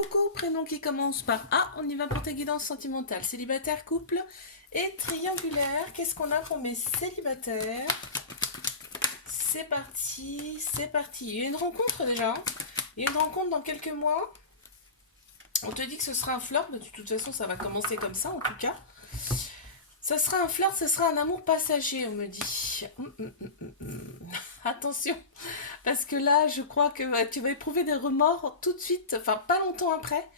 Coucou, prénom qui commence par A, on y va pour tes guidances sentimentales. Célibataire, couple et triangulaire. Qu'est-ce qu'on a pour mes célibataires? C'est parti, c'est parti. Il y a une rencontre déjà. Il y a une rencontre dans quelques mois. On te dit que ce sera un flirt, mais de toute façon ça va commencer comme ça en tout cas. Ça sera un flirt, ce sera un amour passager, on me dit. Attention, parce que là, je crois que tu vas éprouver des remords tout de suite, enfin pas longtemps après.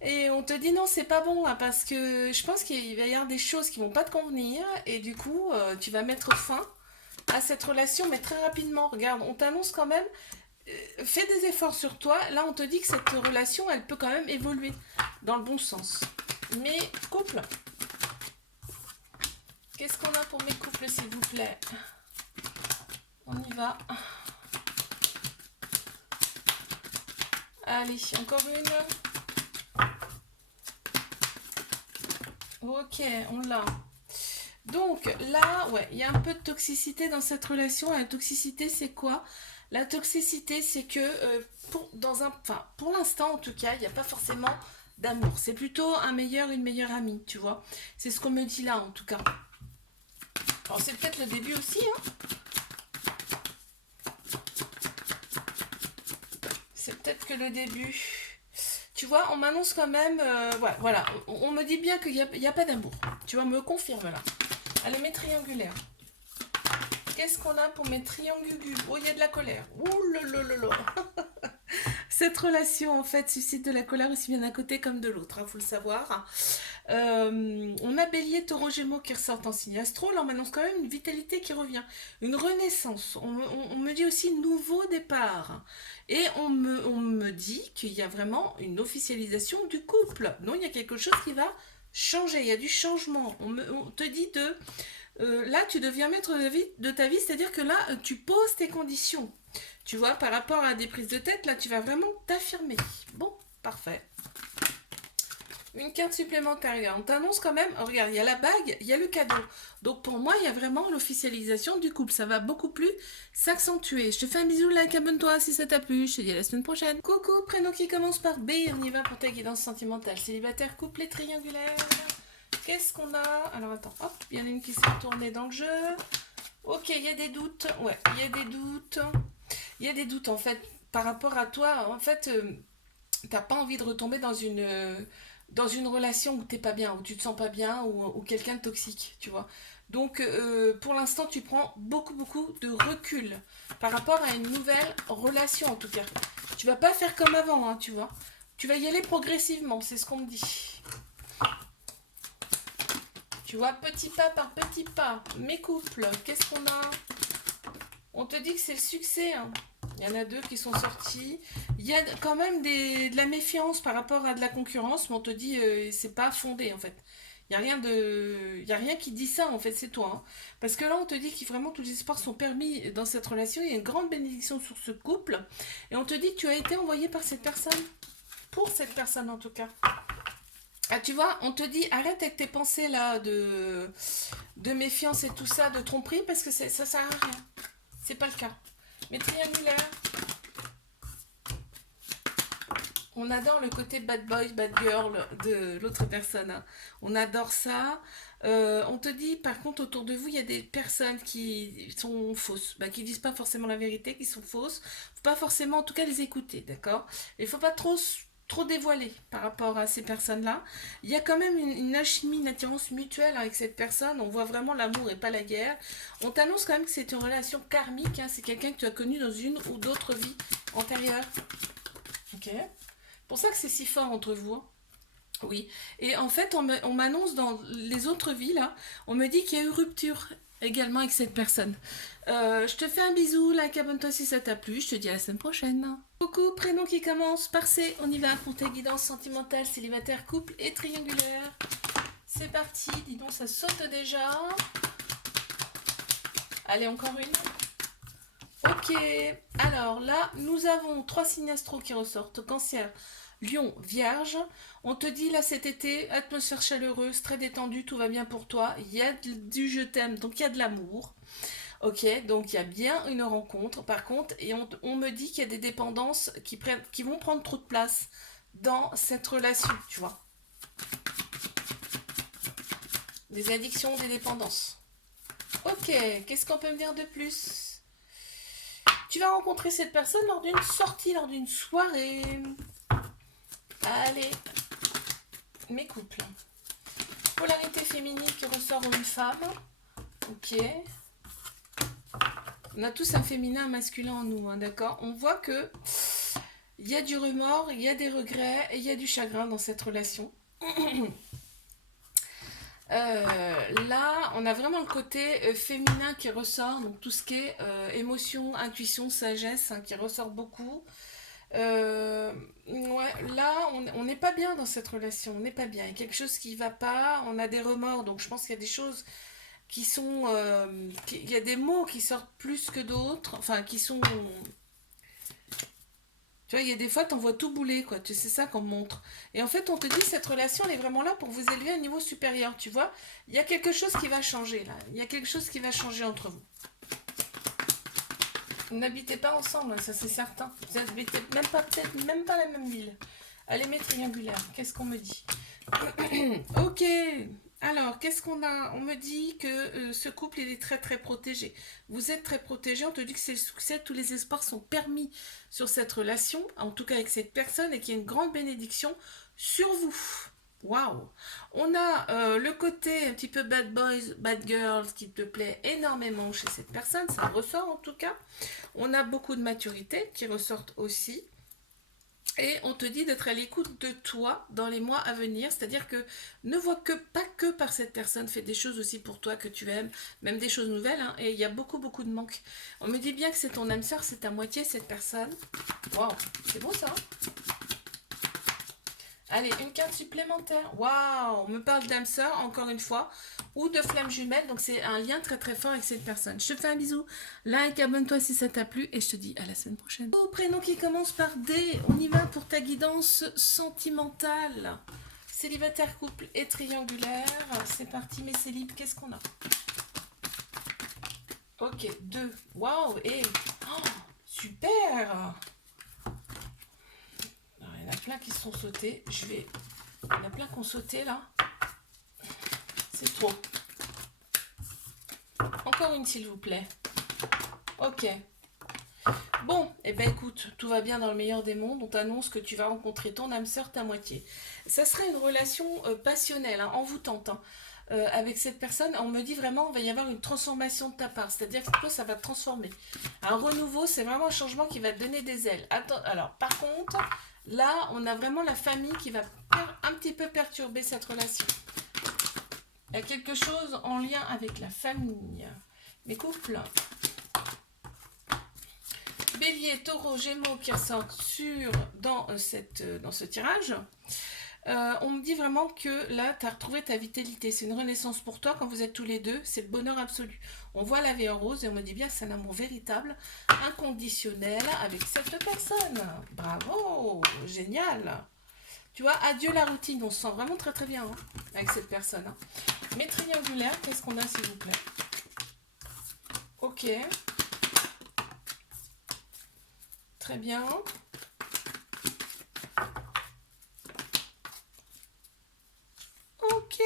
Et on te dit non, c'est pas bon là, parce que je pense qu'il va y avoir des choses qui vont pas te convenir, et du coup, tu vas mettre fin à cette relation, mais très rapidement. Regarde, on t'annonce quand même, fais des efforts sur toi. Là, on te dit que cette relation, elle peut quand même évoluer dans le bon sens. Mais couple, qu'est-ce qu'on a pour mes couples, s'il vous plaît? On y va. Allez, encore une. Ok, on l'a. Donc là, ouais, il y a un peu de toxicité dans cette relation. La toxicité, c'est quoi? La toxicité, c'est que pour l'instant, en tout cas, il n'y a pas forcément d'amour. C'est plutôt un meilleur, une meilleure amie, tu vois. C'est ce qu'on me dit là, en tout cas. Alors c'est peut-être le début aussi, hein. C'est peut-être que le début. Tu vois, on m'annonce quand même, ouais, voilà, on me dit bien qu'il n'y a pas d'amour. Tu vois, me confirme là. Allez, mes triangulaires. Qu'est-ce qu'on a pour mes triangulaires? Oh, il y a de la colère. Ouh là là là là. Cette relation, en fait, suscite de la colère aussi bien d'un côté comme de l'autre, il faut le savoir. On a Bélier, Taureau, Gémeaux qui ressortent en signe astro. Là, on m'annonce quand même une vitalité qui revient, une renaissance. On me dit aussi nouveau départ. Et on me dit qu'il y a vraiment une officialisation du couple. Non, il y a quelque chose qui va changer. Il y a du changement. On te dit là, tu deviens maître de ta vie, c'est-à-dire que là, tu poses tes conditions. Tu vois, par rapport à des prises de tête, là, tu vas vraiment t'affirmer. Bon, parfait. Une carte supplémentaire. On t'annonce quand même, oh, regarde, il y a la bague, il y a le cadeau. Donc pour moi, il y a vraiment l'officialisation du couple. Ça va beaucoup plus s'accentuer. Je te fais un bisou, like, abonne-toi si ça t'a plu. Je te dis à la semaine prochaine. Coucou, prénom qui commence par B. On y va pour ta guidance sentimentale. Célibataire, couple et triangulaire. Qu'est-ce qu'on a? Alors attends, hop, il y en a une qui s'est retournée dans le jeu. Ok, il y a des doutes. Ouais, il y a des doutes. Il y a des doutes en fait par rapport à toi. En fait, t'as pas envie de retomber dans une relation où t'es pas bien, où tu te sens pas bien, ou quelqu'un de toxique, tu vois. Donc pour l'instant, tu prends beaucoup de recul par rapport à une nouvelle relation en tout cas. Tu vas pas faire comme avant, hein, tu vois. Tu vas y aller progressivement, c'est ce qu'on me dit. Tu vois, petit pas par petit pas. Mes couples, qu'est-ce qu'on a? On te dit que c'est le succès, hein. Il y en a deux qui sont sortis. Il y a quand même de la méfiance par rapport à de la concurrence, mais on te dit c'est pas fondé en fait. Il y a rien qui dit ça en fait, c'est toi, hein. Parce que là on te dit que vraiment tous les espoirs sont permis dans cette relation. Il y a une grande bénédiction sur ce couple, et on te dit que tu as été envoyé par cette personne, pour cette personne en tout cas. Ah, tu vois, on te dit arrête avec tes pensées là de méfiance et tout ça, de tromperie, parce que ça sert à rien. C'est pas le cas. Mais triangulaire, on adore le côté bad boy, bad girl de l'autre personne, hein. On adore ça. On te dit, par contre, autour de vous, il y a des personnes qui sont fausses, bah, qui disent pas forcément la vérité, qui sont fausses. Faut pas forcément, en tout cas, les écouter, d'accord? Il faut pas trop dévoiler par rapport à ces personnes-là. Il y a quand même une alchimie, une attirance mutuelle avec cette personne. On voit vraiment l'amour et pas la guerre. On t'annonce quand même que c'est une relation karmique, hein. C'est quelqu'un que tu as connu dans une ou d'autres vies antérieures. Ok. Pour ça que c'est si fort entre vous, hein. Oui. Et en fait, on m'annonce dans les autres vies, là, on me dit qu'il y a eu rupture également avec cette personne. Je te fais un bisou, like, abonne-toi si ça t'a plu, je te dis à la semaine prochaine. Coucou, prénom qui commence par C, on y va pour ta guidance sentimentale, célibataire, couple et triangulaire. C'est parti, dis donc, ça saute déjà. Allez, encore une. Ok, alors là, nous avons 3 signes astro qui ressortent. Cancer, Lion, Vierge. On te dit là cet été, atmosphère chaleureuse, très détendue, tout va bien pour toi. Il y a du je t'aime, donc il y a de l'amour. Ok, donc il y a bien une rencontre. Par contre, et on me dit qu'il y a des dépendances qui vont prendre trop de place dans cette relation, tu vois. Des addictions, des dépendances. Ok, qu'est-ce qu'on peut me dire de plus? Tu vas rencontrer cette personne lors d'une sortie, lors d'une soirée. Allez, mes couples. Polarité féminine qui ressort en une femme. Ok. On a tous un féminin, un masculin en nous, hein, d'accord? On voit que il y a du remords, il y a des regrets et il y a du chagrin dans cette relation. Là, on a vraiment le côté féminin qui ressort, donc tout ce qui est émotion, intuition, sagesse, hein, qui ressort beaucoup. Ouais, là, on n'est pas bien dans cette relation, on n'est pas bien. Il y a quelque chose qui va pas, on a des remords, donc je pense qu'il y a des choses qui sont... il y a des mots qui sortent plus que d'autres, enfin, qui sont... Tu vois, il y a des fois, t'envoies tout bouler, quoi. C'est ça qu'on montre. Et en fait, on te dit, cette relation, elle est vraiment là pour vous élever à un niveau supérieur, tu vois. Il y a quelque chose qui va changer, là. Il y a quelque chose qui va changer entre vous. Vous n'habitez pas ensemble, hein, ça c'est certain. Vous n'habitez même pas, peut-être même pas la même ville. Allez, mes triangulaires, qu'est-ce qu'on me dit? Ok, alors, qu'est-ce qu'on a? On me dit que ce couple, il est très très protégé. Vous êtes très protégé, on te dit que c'est le succès, tous les espoirs sont permis sur cette relation, en tout cas avec cette personne, et qu'il y a une grande bénédiction sur vous. Waouh! On a le côté un petit peu bad boys, bad girls qui te plaît énormément chez cette personne, ça ressort en tout cas. On a beaucoup de maturité qui ressortent aussi. Et on te dit d'être à l'écoute de toi dans les mois à venir, c'est-à-dire que ne vois que pas que par cette personne, fais des choses aussi pour toi que tu aimes, même des choses nouvelles, hein, et il y a beaucoup beaucoup de manques. On me dit bien que c'est ton âme sœur, c'est ta moitié cette personne. Waouh, c'est beau ça. Allez, une carte supplémentaire. Waouh, on me parle d'âme sœur, encore une fois, ou de flamme jumelle, donc c'est un lien très très fort avec cette personne. Je te fais un bisou, like, abonne-toi si ça t'a plu, et je te dis à la semaine prochaine. Oh, prénom qui commence par D, on y va pour ta guidance sentimentale. Célibataire, couple et triangulaire. C'est parti, mes célibes, qu'est-ce qu'on a? Ok, 2. Waouh, et... Oh, super! Il y en a plein qui sont sautés. Il y en a plein qui ont sauté là. C'est trop. Encore une s'il vous plaît. Ok. Bon, et ben écoute, tout va bien dans le meilleur des mondes. On t'annonce que tu vas rencontrer ton âme sœur, ta moitié. Ça serait une relation passionnelle, hein, envoûtante. Hein. Avec cette personne, on me dit vraiment il va y avoir une transformation de ta part. C'est-à-dire que toi, ça va te transformer. Un renouveau, c'est vraiment un changement qui va te donner des ailes. Attends, alors, par contre... Là, on a vraiment la famille qui va un petit peu perturber cette relation. Il y a quelque chose en lien avec la famille. Mes couples. Bélier, taureau, gémeaux qui ressortent dans ce tirage. On me dit vraiment que là, tu as retrouvé ta vitalité. C'est une renaissance pour toi quand vous êtes tous les deux. C'est le bonheur absolu. On voit la vie en rose et on me dit bien que c'est un amour véritable, inconditionnel avec cette personne. Bravo, génial. Tu vois, adieu la routine. On se sent vraiment très très bien hein, avec cette personne. Hein. Mes triangulaires, qu'est-ce qu'on a s'il vous plaît? Ok. Très bien. Ok,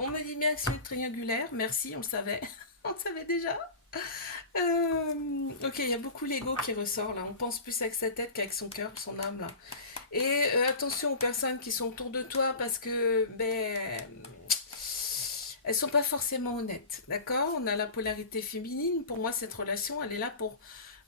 on me dit bien que c'est une triangulaire. Merci, on le savait. On le savait déjà. Ok, il y a beaucoup l'ego qui ressort là. On pense plus avec sa tête qu'avec son cœur, son âme là. Et attention aux personnes qui sont autour de toi parce que elles sont pas forcément honnêtes. D'accord? On a la polarité féminine. Pour moi, cette relation, elle est là pour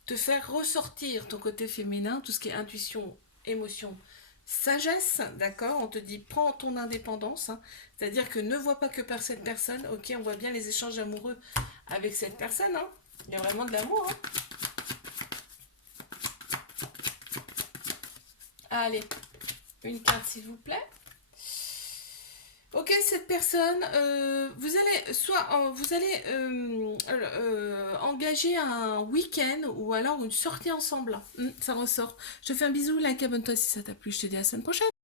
te faire ressortir ton côté féminin, tout ce qui est intuition, émotion, sagesse, d'accord? On te dit prends ton indépendance, hein. C'est-à-dire que ne vois pas que par cette personne, ok, on voit bien les échanges amoureux avec cette personne, hein. Il y a vraiment de l'amour, hein. Allez, une carte s'il vous plaît. Ok, cette personne, vous allez engager un week-end ou alors une sortie ensemble. Ça ressort. Je te fais un bisou, like, abonne-toi si ça t'a plu. Je te dis à la semaine prochaine.